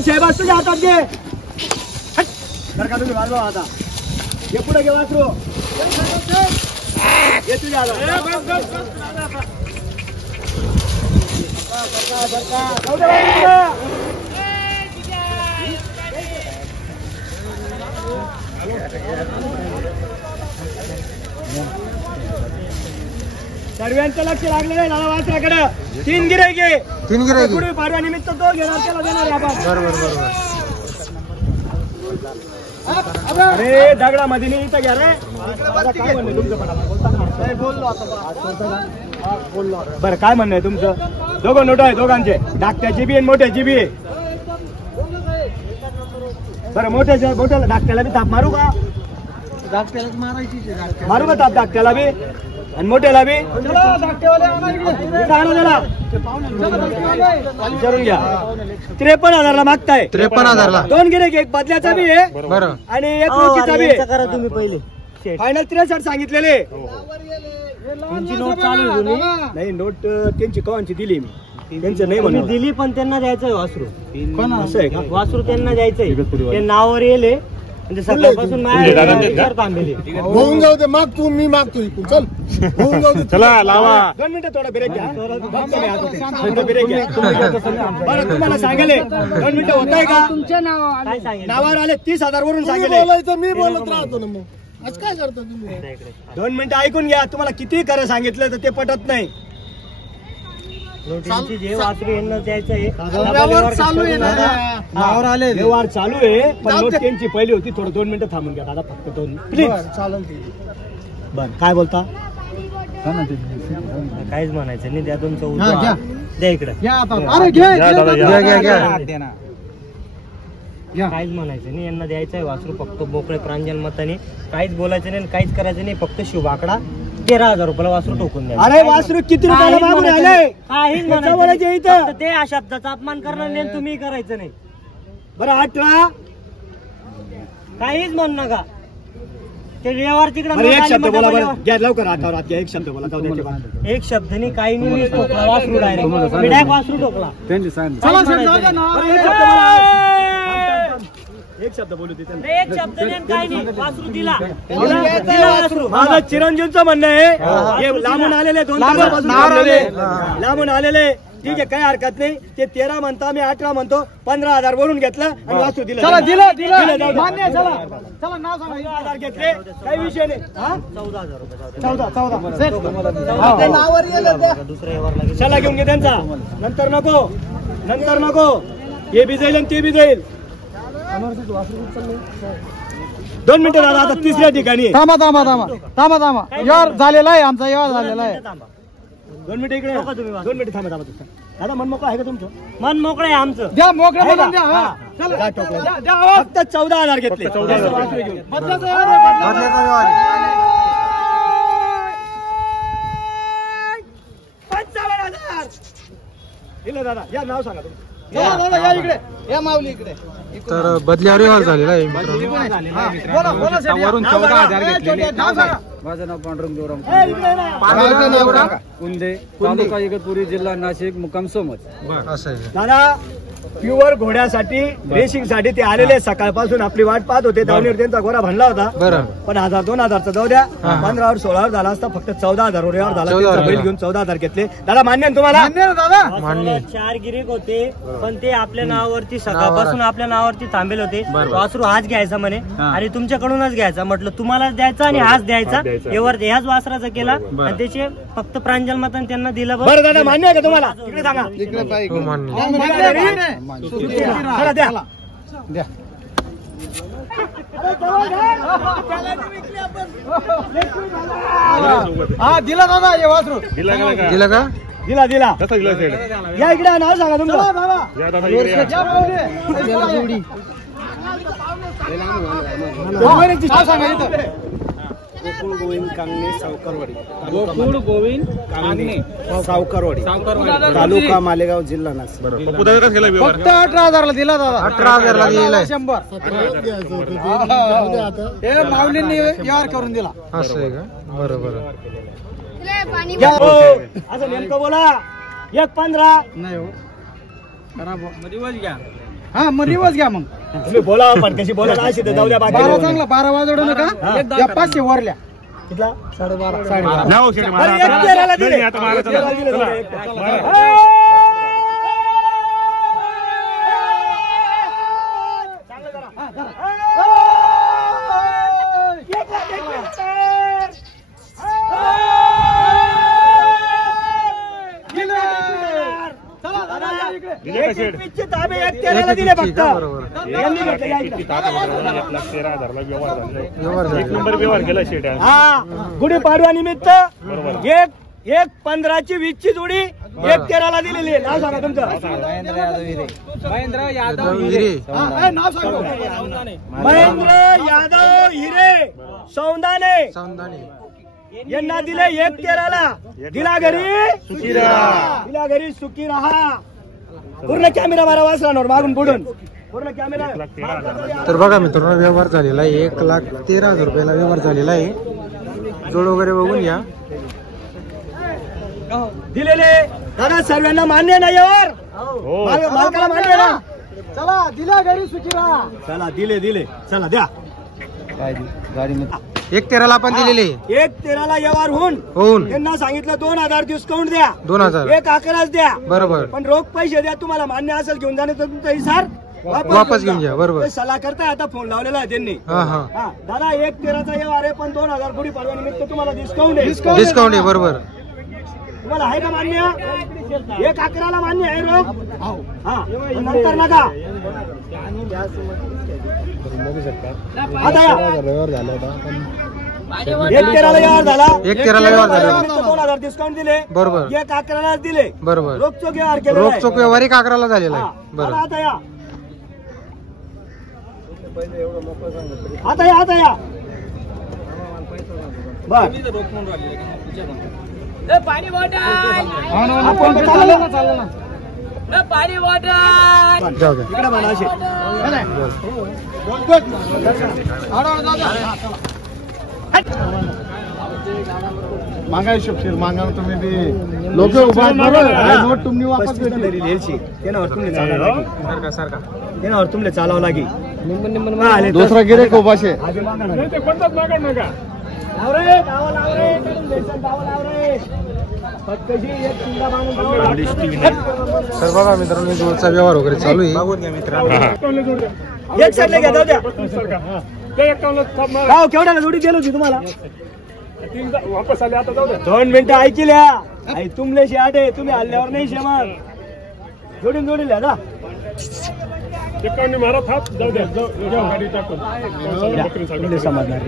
शहबाज तुझ्या हातात घे. बरं का तुम्ही वाजवा आता. हे पुढे घे वासरू. हे तुझ्या हातात. सर्वांचं लक्ष लागलं नाही दादा वासराकडे. 3 गिऱ्हाईके पुढे पाडव्या निमित्त तो घेणार त्याला देणार आहे आपण. बरोबर. अरे दगडामध्ये नाही इथं घ्या रे. काय म्हणणं तुमचं बोललो. बरं काय म्हणणं आहे तुमचं. दोघं नोट आहे दोघांचे. धाकट्याची बी आणि मोठ्याची बी. बरं मोठ्याला धाकट्याला बी ताप मारू का. धाकट्याला मारायची. मारू का ताप धाकट्याला बी आणि मोठ्याला बी. विचारून घ्या. 53,000 मागताय. 53,000 2 गिऱ्हाईक. एक बदल्याचा बी आहे आणि एक रोखीचा बी आहे. तुम्ही पहिले फायनल 63 सांगितलेले. तुमची नोट चालू नाही. नोट त्यांची कवांची दिली मी. त्यांचं नाही म्हणून दिली पण त्यांना द्यायचंय वासरू. असं आहे का. वासरू त्यांना द्यायचंय. ते नावावर येले म्हणजे सकाळपासून थांबेले. होऊन जाऊ दे. माग तू मी मागतो. चल होऊन जाऊ दे. चला लावा. 2 मिनिटं थोडा ब्रेक घ्या. ब्रेक घ्या. बरं तुम्हाला सांगेल 2 मिनिटं होत आहे का. तुमच्या नावावर आले 30,000 वरून सांगेल. बोलायचं मी बोलत राहतो ना. मग आज काय करता तुम्ही. 2 मिनिटं ऐकून घ्या. तुम्हाला किती खरं सांगितलं तर ते पटत नाही. जे वासरू यांना द्यायचंय चालू आहे ना. नावावर आले. व्यवहार चालू आहे पण नोट त्यांची पहिली होती. थोडं 2 मिनिटं थांबून घ्या दादा. फक्त 2 प्लीज. चालेल. बर काय बोलता. काहीच म्हणायचं नाही. द्या तुमचं द्या इकडे. काहीच म्हणायचं नाही. यांना द्यायचंय वासरू फक्त मोकळे प्रांजल मताने. काहीच बोलायचं नाही काहीच करायचं नाही. फक्त शुभाकडा 13,000 रुपयाला वासरू टोकून द्या. अरे वासरू किती रुपयाला मागून राहिले. काहीच म्हणायचं इथं. ते हा शब्दाचा अपमान करणार नाही. तुम्ही करायचं नाही. बरं 18. काहीच म्हणू नका. ते व्यवहार तिकडे एक शब्द बोला. बरं घ्या लवकर. 18 घ्या. एक शब्द बोला. जाऊ द्या. एक शब्द नाही काही नाही. ठोकला वासरू डायरेक्ट. वासरू ठोकला. एक शब्द बोलू दे. एक शब्द नाही काही नाही. वासरू दिला. माझं चिरंजीवचं म्हणणं आहे. हे लांबून आलेले 2 तासापासून लांबून आलेले. ठीक आहे काही हरकत नाही. ते 13 म्हणता मी 18 म्हणतो. 15,000 वरून घेतलं आणि वासरू दिलं. 14,000 घेतले. काही विषय नाही. 14,000 रुपये. 14 चला घेऊन घे त्यांचा. नंतर नको. हे बी जाईल आणि ते बी जाईल. 2 मिनिटं दादा. आता 3ऱ्या ठिकाणी. थांबा. यार झालेला आहे आमचा. यार झालेला आहे. 2 मिनिटं इकडे. 2 मिनिटं थांबा. दादा मन मोकळं आहे का तुमचं. मन मोकळं आहे आमचं. द्या मोकळं बोलून द्या. फक्त 14,000 घेतले. 14,000 घेऊन. दिलं दादा. या नाव सांगा तुमचं. या इकडे. या माऊली इकडे. तर बदल्यावर व्यवहार झालेला आहे मित्रांनो. वरून 14,000 घेतले. माझं नाव पांडुरंग देवराम कुंदे. तालुका इगतपुरी जिल्हा नाशिक मुक्काम सोमच. असं आहे. दादा प्युअर घोड्यासाठी रेसिंग साठी ते आलेले. सकाळपासून आपली वाट पाहत होते. दावणीवर त्यांचा घोडा भन्नला होता. बरं. पण 1,000-2,000 जाऊ द्या. 15,000 16,000 झाला असता. फक्त 14,000 वर व्यवहार झाला. त्यांचा बैल घेऊन 14,000 घेतले. दादा मान्य आहे तुम्हाला. 4 गिरेक होते पण ते आपल्या नावावरती सकाळपासून आपल्या नावावरती थांबेल होते. वासरू हाच घ्यायचा म्हणे आणि तुमच्याकडूनच घ्यायचा. म्हटलं तुम्हालाच द्यायचा आणि हाच द्यायचा. व्यवहार ह्याच वासराचा केला आणि त्याचे फक्त प्रांजल मतान त्यांना दिलं. बरं दादा मान्य आहे का तुम्हाला. इकडे सांगा. चला द्या. दिला दादा. हे वासरू दिला का. दिला. या इकडे नाव सांगा तुमचं. गोकुळ गोविंद कांगणे सावकारवाडी. तालुका मालेगाव जिल्हा नाशिक. फक्त 18,000 दिला दादा. 18,000 दिला. 100 हे माऊलींनी व्यवहार करून दिला. असं आहे का. बरोबर. असं नेमकं बोला. एक 15. नाही हो खराब हा मग रिवर्स घ्या मग तुम्ही बोला पण कशी बोला अशी तर जाऊ द्या 12 बाकी चांगला 12 वाजवडू नका या 500 वरल्या कितला 12.5 बरं, एक 13ला दिले. एक 13ला दिले, चला, एक 13. एक 21 ताबे एक 13ला दिले फक्त. यांनी घेतले, या इकडे. हा गुढीपाडवा निमित्त एक 15 ची 20 ची जोडी एक 13ला दिलेली आहे. नाव सांगा तुमचं. नाव सांगा महेंद्र यादव हिरे सौंदाने यांना दिले एक 13ला. दिला घरी सुखी राहा. पूर्ण कॅमेरा मारा वाचरांवर मागून पुढून पूर्ण कॅमेरा. तर बघा मित्रांनो व्यवहार झालेला आहे 1,13,000 रुपयाला व्यवहार झालेला आहे. जोड वगैरे बघून घ्या. दिलेले दादा सर्वांना मान्य नाही यावर मालकाला मान्य ना. चला दिल्या घरी सुखी राहा चला दिले चला द्या. 1,13,000 आपण दिलेले एक 13ला व्यवहार होऊन त्यांना सांगितलं 2,000 डिस्काउंट द्या. 2,000 एक 11च द्या. बरोबर पण रोख पैसे द्या. तुम्हाला मान्य असेल घेऊन जाण्याचं तुमचा इसार वापस घेऊन घ्या. बरोबर ते सल्ला करताय. आता फोन लावलेला आहे त्यांनी. हा हा हा दादा एक 13चा व्यवहार आहे पण 2,000 गुढी पाडवा निमित्त तुम्हाला डिस्काउंट आहे. डिस्काउंट आहे. बरोबर तुम्हाला आहे का मान्य. एक 11ला मान्य आहे रोख. हा नंतर नका. आता या. एक 13ला व्यवहार झाला. 1,13ला व्यवहार झाला. 2,000 डिस्काउंट दिले. बरोबर एक 11ला दिले. बरोबर रोखचोक व्यवहार केला. रोखचोक व्यवहार 1,11ला झालेला आहे. बरोबर आता या. आता या बर आपण चाललं ना. जाऊ द्या. इकडे म्हणा असे. मागा हिशोबशीर मागा तुम्ही बी लोक उभा नोट तुम्ही वापस भेटली त्यावर तुमले चालावं लागेल. दुसरा गिरेक उभाशे तर बघा मित्रांनो जोडचा व्यवहार वगैरे चालू आहे. बघून घ्या मित्रांनो. एक साईडला घ्या. जाऊ द्या. गाव केवढ्याला जोडी गेलो होती तुम्हाला. वापस आले आता जाऊ द्या. 2 मिनिटं ऐकल्या. आई तुमले आठ आहे. तुम्ही हल्ल्यावर नाही शेमन जोडीन जा. एकावन्न मारा थाप जाऊ द्या. गाडी टाकून समजणार